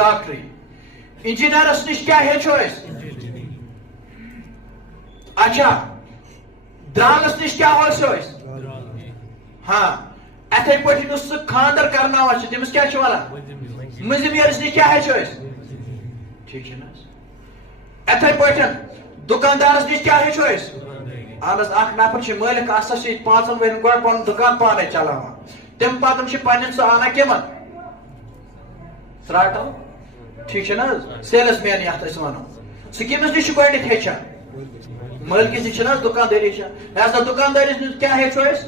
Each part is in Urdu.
ڈاکٹری انجینئرس نش کیا ہیچو اس اچھا درالس نش کیا ہوسو اس ہاں اتھے پٹھ اس خاندر کرنا تمس کیا مزم یارس نش کیا ہیچو اس ٹھیک ہے نا اتھے پٹھ دکاندارس نش کیا ہیچو اس اہن اخ نفر مالک آسان سی 5 ورین گوڑ پن دکان پانے چلاوان تم پتن پنن سہ انا کمن سراٹو ٹھیک ہے نا سیلس مین یتھ اس ونو سہ کمس نش گۄڈنیتھ ہیچھان مالکس نش نا دکانداری لہذا دکانداری نش کیا ہیچو اس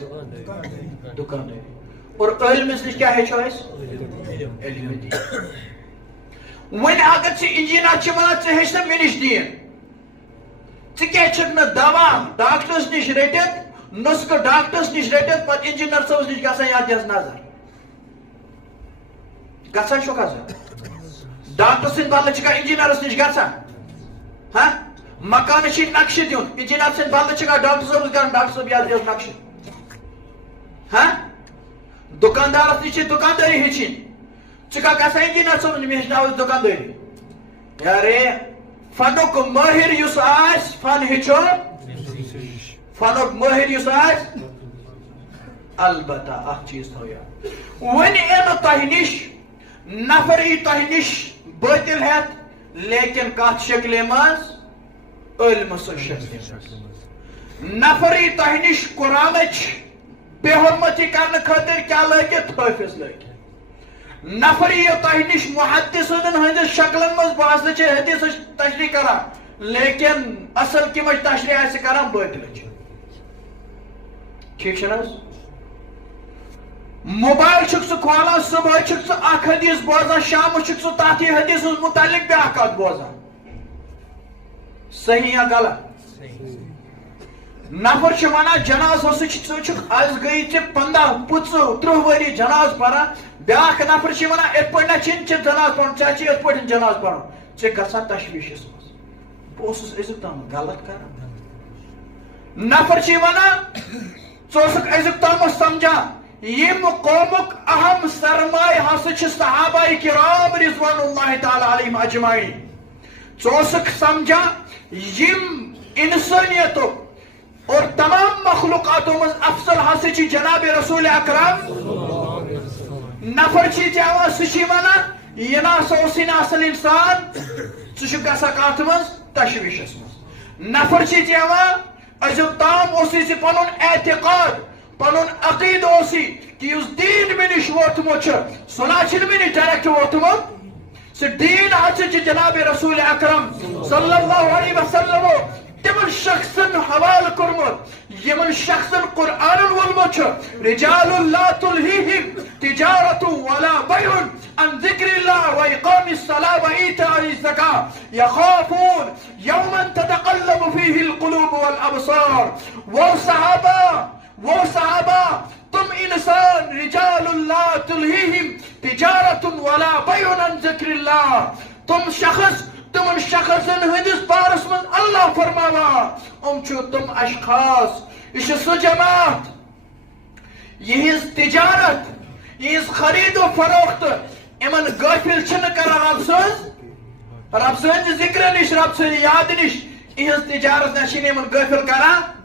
دکانداری اور علمس نش کیا ہیچو اس علم دین ون اگر ژٕ انجینئر ونان ژٕ ہیچھ نا مےٚ نش دین ژٕ کیٛازِ چھُکھ نہٕ دوا ڈاکٹرس نش رٔٹِتھ نسخہٕ ڈاکٹرس نش رٔٹِتھ پتہٕ انجینئر صٲبس نش گژھان یتھ دِس نظر گژھان چھُکھ حظ ڈاکٹر سٕنٛدِ بدلہٕ چھُکھا انجینئرس نش گژھان ہاں مکانس چھِ نقشہٕ دیُن انجینئر سٕنٛدِ بدلہٕ چھُکھا ڈاکٹر صٲبس گژھان ڈاکٹر صٲب یتھ دِس نقشہٕ ہاں دکاندارس نش چھِ دکاندٲری ہیٚچھِنۍ ژٕ کیٛاہ گژھان انجینئر صٲبس مےٚ ہیٚچھناوس دکاندٲری یارے فنک مٲہر یُس آسہِ فن ہیٚچھو فنک مٲہر یُس آسہِ البتہ اکھ چیٖز تھٲو یاد وۄنۍ یی نہٕ تۄہہِ نِش نفر یی تۄہہِ نِش بٲتِل ہٮ۪تھ لیکن کتھ شکلہِ منٛز علمہٕ سٕنٛز شکلہِ منٛز نفر یی تۄہہِ نِش قرآنٕچ بے حرمتی کرنہٕ خٲطرٕ کیٛاہ لٲگِتھ حٲفظ لٲگِتھ نفر یی تۄہہِ نِش محدثن ہٕنٛدِس شکلن منٛز باسنہٕ چھِ حدیثٕچ تشریح کران لیکن اصل کمچ تشریح آسہِ کران بٲتلٕچ ٹھیک چھُ نہ حظ موبائل چھُکھ ژٕ کھولان صبحٲے چھُکھ ژٕ اکھ حدیث بوزان شامس چھُکھ ژٕ تتھ حدیث متعلق بیاکھ کتھ بوزان صحیح یا غلط نفر چھُ ونان جناز ہسا ژٕ چھُکھ آز گٔیی ژےٚ 15 25 30 ؤری جناز پران بیاکھ نفر چھُ ونان یتھ پٲٹھۍ نہ چھِنہٕ ژےٚ جناز پرُن ژےٚ چھِ یتھ پٲٹھۍ جناز پرُن ژےٚ گژھان تشویشس منٛز بہٕ اوسُس أزیُک تام غلط کران نفر چھُ ونان ژٕ اوسُکھ أزیُک تامتھ سمجھان یم قومُک اہم سرمایہ ہسا چھِ صحابہ کرام رضوان اللہ تعالیٰ علیہم اجمعین ژٕ اوسُکھ سمجھان یم انسانیتُک اور تمام مخلوقاتوں منٛز افضل ہسا چھِ جناب رسول اکرم نفر چھ ژےٚ سہ چھ ونان یہ نسا اوسٕے نہٕ اصل انسان ژٕ چھُکھ گژھان کتھ منٛز تشویشس منٛز نفر چھ ژےٚ أزیُک تام اوسٕے ژےٚ پنُن اعتقاد پنُن عقیدٕ اوسٕے کہ یُس دیٖن مےٚ نِش ووتمُت چھُ سُہ نہ چھُنہٕ مےٚ نِش ڈایریکٹ ووتمُت سُہ دیٖن ہسا چھُ جناب رسول اکرم صلی اللہ علیہ وسلمو تمن شخصن حوالہ کورمت یمن شخصن قرآن وولمت چھُ رجال لا تلہیہم تجارت ولا بیع عن ذکر اللہ واقام الصلاة وایتاء الزکاة یخافون یوما تتقلب فیہ القلوب والابصار وہ صحابہ تم انسان رجال لا تلہیہم تجارت ولا بیع عن ذکر اللہ تمن شخصن ہندس بارس من اللہ فرماوان تم اشخاص یہ سہ جماعت یہز تجارت یہز خرید و فروخت امن غافل چھنہ کران رب سٕنٛدِ ذکر نش رب سٕنٛدِ یاد نش یہز تجارت نہ امن غافل کران